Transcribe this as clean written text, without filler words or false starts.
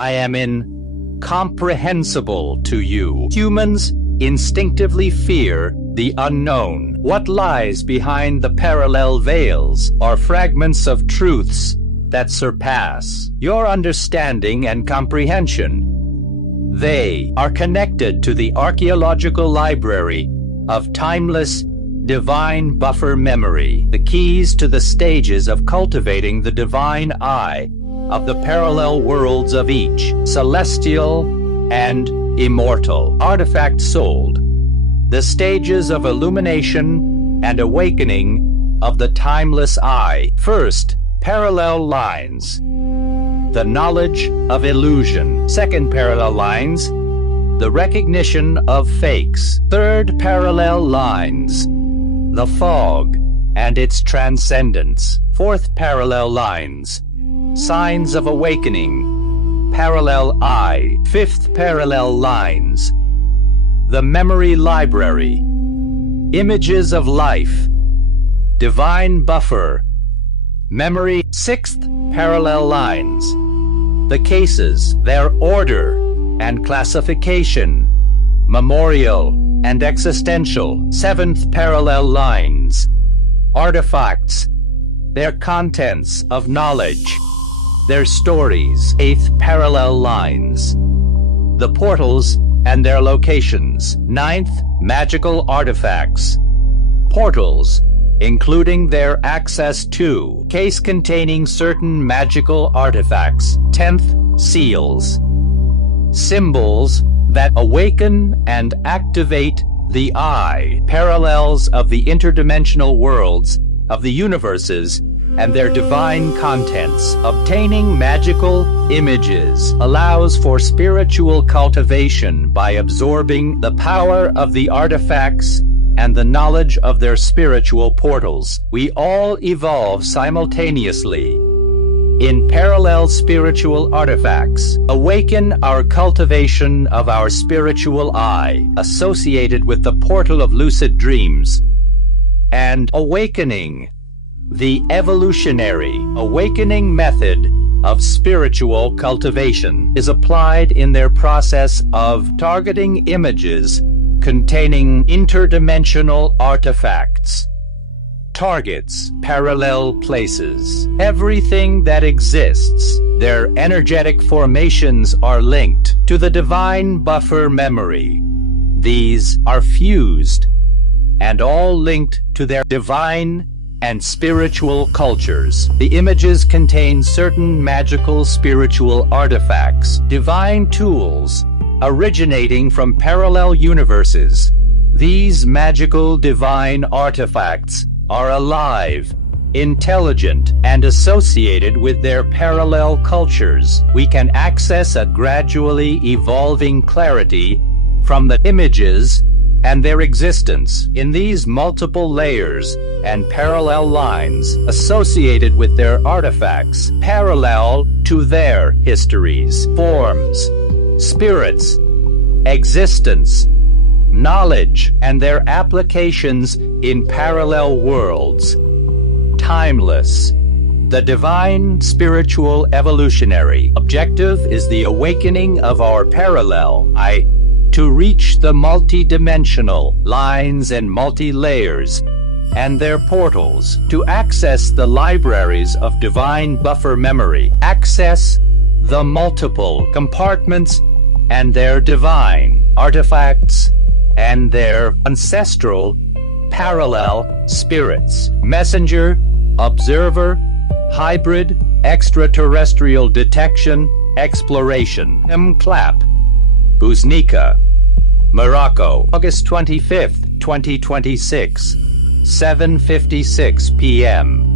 I am incomprehensible to you. Humans instinctively fear the unknown. What lies behind the parallel veils are fragments of truths that surpass your understanding and comprehension. They are connected to the archaeological library of timeless, divine buffer memory, the keys to the stages of cultivating the divine eye of the parallel worlds of each, celestial and immortal. Artifact sold. The stages of illumination and awakening of the timeless eye. First, parallel lines. The knowledge of illusion. Second, parallel lines. The recognition of fakes. Third, parallel lines. The fog and its transcendence. Fourth, parallel lines. Signs of awakening. Parallel eye. Fifth, parallel lines. The memory library. Images of life. Divine buffer. Memory. Sixth, parallel lines. The cases, their order and classification. Memorial and existential. Seventh, parallel lines. Artifacts, their contents of knowledge, their stories. Eighth, parallel lines. The portals and their locations. Ninth, magical artifacts. Portals, including their access to. Case containing certain magical artifacts. 10th, seals. Symbols that awaken and activate the eye. Parallels of the interdimensional worlds of the universes and their divine contents. Obtaining magical images allows for spiritual cultivation by absorbing the power of the artifacts and the knowledge of their spiritual portals. We all evolve simultaneously in parallel spiritual artifacts. Awaken our cultivation of our spiritual eye, associated with the portal of lucid dreams, and awakening, the evolutionary awakening method of spiritual cultivation, is applied in their process of targeting images containing interdimensional artifacts. Targets, parallel places. Everything that exists, their energetic formations are linked to the divine buffer memory. These are fused and all linked to their divine and spiritual cultures. The images contain certain magical spiritual artifacts, divine tools originating from parallel universes. These magical divine artifacts are alive, intelligent, and associated with their parallel cultures. We can access a gradually evolving clarity from the images and their existence in these multiple layers and parallel lines associated with their artifacts, parallel to their histories, forms, spirits, existence, knowledge, and their applications in parallel worlds. Timeless. The divine spiritual evolutionary objective is the awakening of our parallel eye to reach the multi-dimensional lines and multi-layers and their portals, to access the libraries of divine buffer memory, access the multiple compartments and their divine artifacts and their ancestral parallel spirits. Messenger, observer, hybrid, extraterrestrial detection, exploration. Clap. Buznica, Morocco, August 25th, 2026, 7:56 p.m.